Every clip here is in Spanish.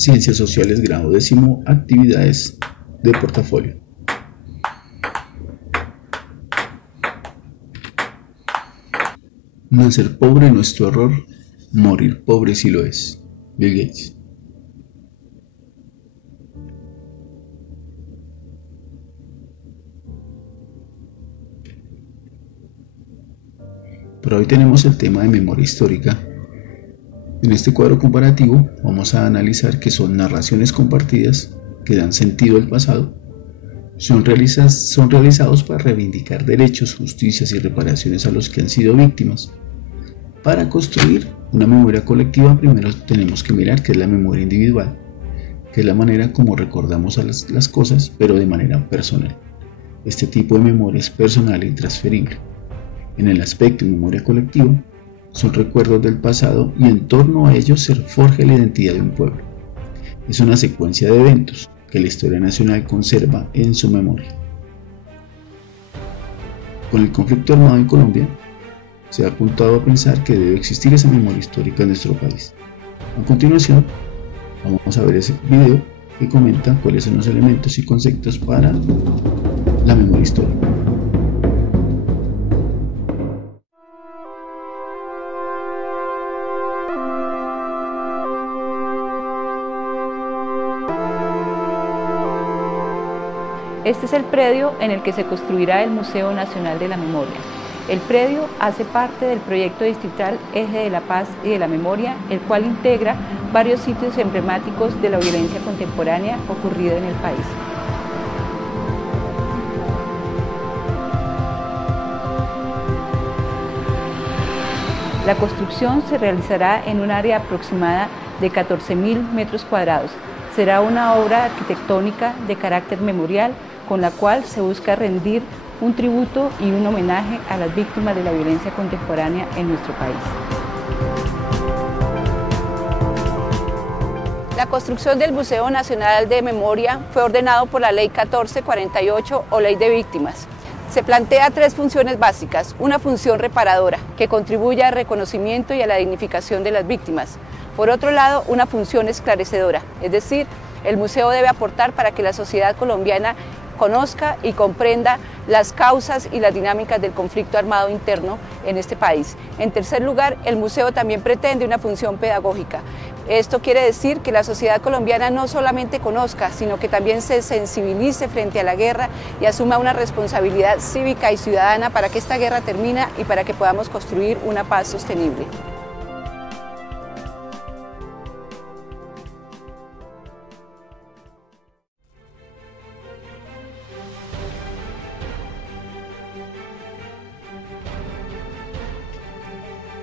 Ciencias Sociales, grado 10º, actividades de portafolio. Nacer pobre no es tu error, morir pobre sí lo es. Bill Gates. Por hoy tenemos el tema de memoria histórica. En este cuadro comparativo vamos a analizar qué son narraciones compartidas que dan sentido al pasado, son realizados para reivindicar derechos, justicias y reparaciones a los que han sido víctimas. Para construir una memoria colectiva primero tenemos que mirar qué es la memoria individual, que es la manera como recordamos a las cosas, pero de manera personal. Este tipo de memoria es personal e intransferible. En el aspecto de memoria colectiva, son recuerdos del pasado y en torno a ellos se forja la identidad de un pueblo. Es una secuencia de eventos que la historia nacional conserva en su memoria. Con el conflicto armado en Colombia, se ha apuntado a pensar que debe existir esa memoria histórica en nuestro país. A continuación, vamos a ver ese video que comenta cuáles son los elementos y conceptos para la memoria histórica. Este es el predio en el que se construirá el Museo Nacional de la Memoria. El predio hace parte del proyecto distrital Eje de la Paz y de la Memoria, el cual integra varios sitios emblemáticos de la violencia contemporánea ocurrida en el país. La construcción se realizará en un área aproximada de 14.000 metros cuadrados. Será una obra arquitectónica de carácter memorial con la cual se busca rendir un tributo y un homenaje a las víctimas de la violencia contemporánea en nuestro país. La construcción del Museo Nacional de Memoria fue ordenado por la Ley 1448 o Ley de Víctimas. Se plantea tres funciones básicas: una función reparadora, que contribuye al reconocimiento y a la dignificación de las víctimas. Por otro lado, una función esclarecedora, es decir, el museo debe aportar para que la sociedad colombiana conozca y comprenda las causas y las dinámicas del conflicto armado interno en este país. En tercer lugar, el museo también pretende una función pedagógica. Esto quiere decir que la sociedad colombiana no solamente conozca, sino que también se sensibilice frente a la guerra y asuma una responsabilidad cívica y ciudadana para que esta guerra termine y para que podamos construir una paz sostenible.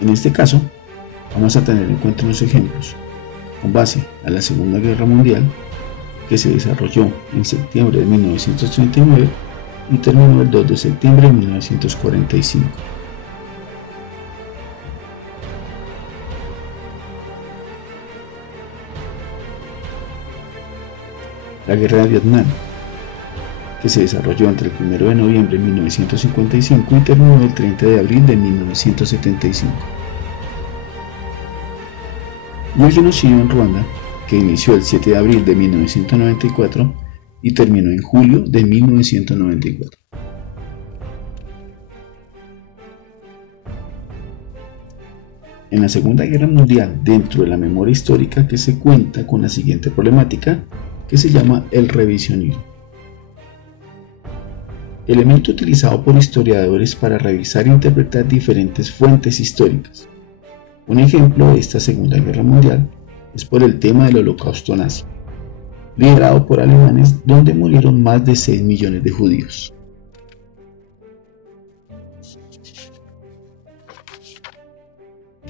En este caso, vamos a tener en cuenta unos ejemplos, con base a la Segunda Guerra Mundial, que se desarrolló en septiembre de 1939 y terminó el 2 de septiembre de 1945. La Guerra de Vietnam, que se desarrolló entre el 1 de noviembre de 1955 y terminó el 30 de abril de 1975. Y el genocidio en Ruanda, que inició el 7 de abril de 1994 y terminó en julio de 1994. En la Segunda Guerra Mundial, dentro de la memoria histórica, que se cuenta con la siguiente problemática, que se llama el revisionismo. Elemento utilizado por historiadores para revisar e interpretar diferentes fuentes históricas. Un ejemplo de esta Segunda Guerra Mundial es por el tema del Holocausto nazi, liderado por alemanes, donde murieron más de 6 millones de judíos.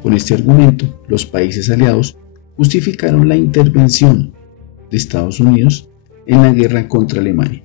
Con este argumento, los países aliados justificaron la intervención de Estados Unidos en la guerra contra Alemania.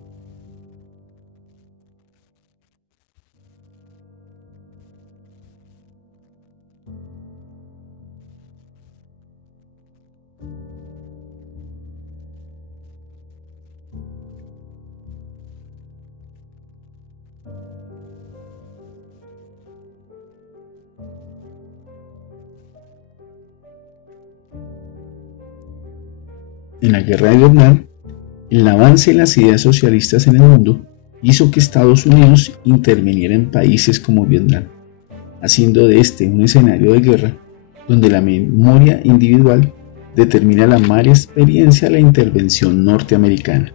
En la guerra de Vietnam, el avance de las ideas socialistas en el mundo hizo que Estados Unidos interviniera en países como Vietnam, haciendo de este un escenario de guerra donde la memoria individual determina la mala experiencia de la intervención norteamericana.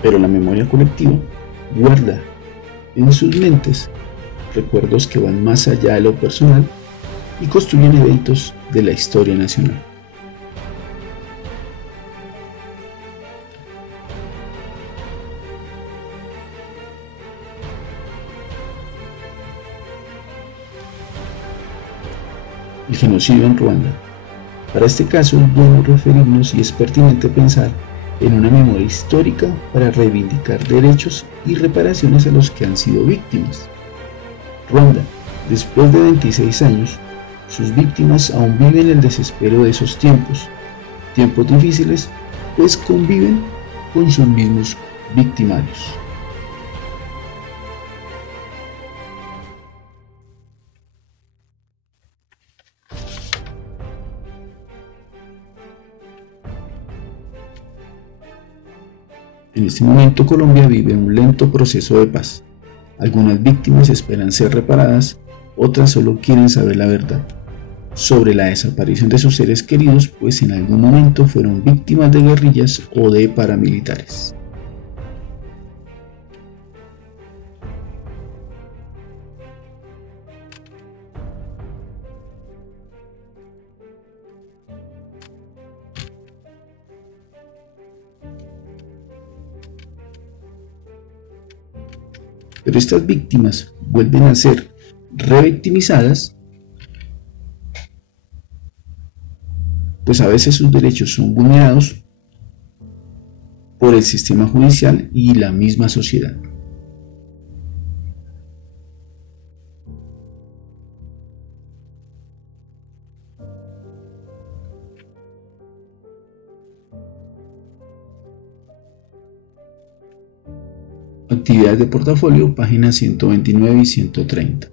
Pero la memoria colectiva guarda en sus mentes recuerdos que van más allá de lo personal y construyen eventos de la historia nacional. El genocidio en Ruanda. Para este caso es bueno referirnos y es pertinente pensar en una memoria histórica para reivindicar derechos y reparaciones a los que han sido víctimas. Ruanda, después de 26 años, sus víctimas aún viven el desespero de esos tiempos difíciles, pues conviven con sus mismos victimarios. En este momento Colombia vive un lento proceso de paz. Algunas víctimas esperan ser reparadas, otras solo quieren saber la verdad sobre la desaparición de sus seres queridos, pues en algún momento fueron víctimas de guerrillas o de paramilitares. Pero estas víctimas vuelven a ser revictimizadas, pues a veces sus derechos son vulnerados por el sistema judicial y la misma sociedad. Actividades de portafolio, páginas 129 y 130.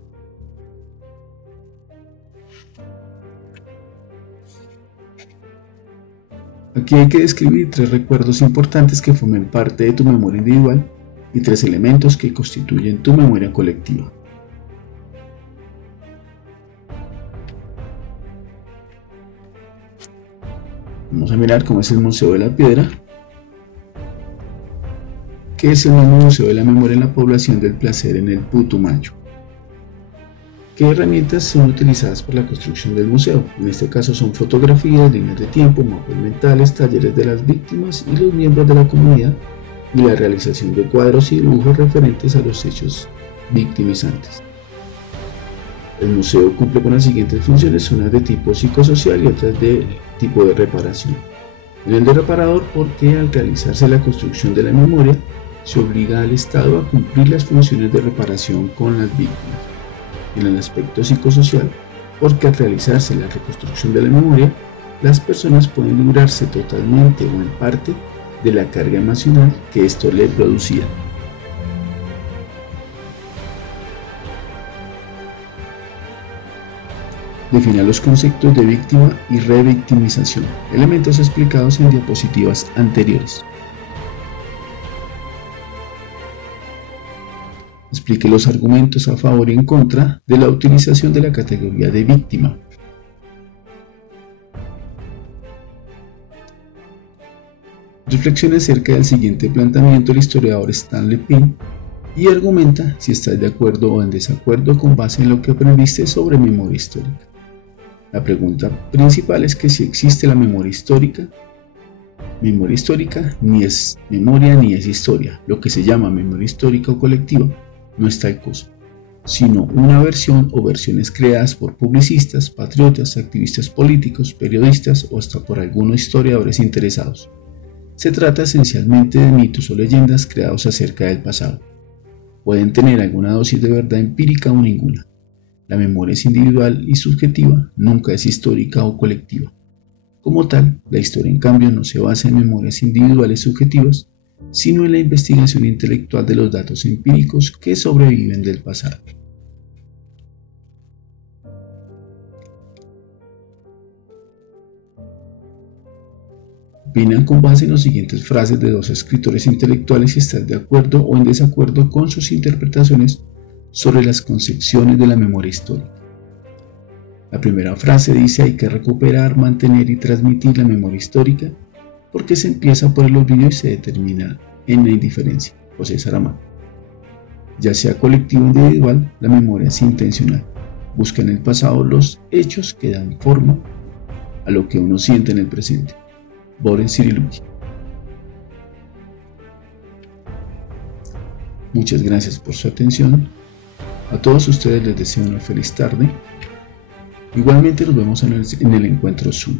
Aquí hay que describir 3 recuerdos importantes que formen parte de tu memoria individual y 3 elementos que constituyen tu memoria colectiva. Vamos a mirar cómo es el Museo de la Piedra, que es el mismo Museo de la Memoria en la población del Placer en el Putumayo. ¿Qué herramientas son utilizadas para la construcción del museo? En este caso son fotografías, líneas de tiempo, mapas mentales, talleres de las víctimas y los miembros de la comunidad y la realización de cuadros y dibujos referentes a los hechos victimizantes. El museo cumple con las siguientes funciones, unas de tipo psicosocial y otras de tipo de reparación. En el de reparador, porque al realizarse la construcción de la memoria, se obliga al Estado a cumplir las funciones de reparación con las víctimas. En el aspecto psicosocial, porque al realizarse la reconstrucción de la memoria, las personas pueden librarse totalmente o en parte de la carga emocional que esto le producía. Define los conceptos de víctima y revictimización, elementos explicados en diapositivas anteriores. Explique los argumentos a favor y en contra de la utilización de la categoría de víctima. Reflexione acerca del siguiente planteamiento del historiador Stanley Pin y argumenta si estás de acuerdo o en desacuerdo con base en lo que aprendiste sobre memoria histórica. La pregunta principal es que si existe la memoria histórica ni es memoria ni es historia. Lo que se llama memoria histórica o colectiva no es tal cosa, sino una versión o versiones creadas por publicistas, patriotas, activistas políticos, periodistas o hasta por algunos historiadores interesados. Se trata esencialmente de mitos o leyendas creados acerca del pasado. Pueden tener alguna dosis de verdad empírica o ninguna. La memoria es individual y subjetiva, nunca es histórica o colectiva. Como tal, la historia en cambio no se basa en memorias individuales subjetivas, sino en la investigación intelectual de los datos empíricos que sobreviven del pasado. Opinan con base en las siguientes frases de dos escritores intelectuales si están de acuerdo o en desacuerdo con sus interpretaciones sobre las concepciones de la memoria histórica. La primera frase dice: hay que recuperar, mantener y transmitir la memoria histórica porque se empieza por el olvido y se termina en la indiferencia. José Saramago. Ya sea colectivo o individual, la memoria es intencional. Busca en el pasado los hechos que dan forma a lo que uno siente en el presente. Boris Cyrulnik. Muchas gracias por su atención. A todos ustedes les deseo una feliz tarde. Igualmente nos vemos en el encuentro Zoom.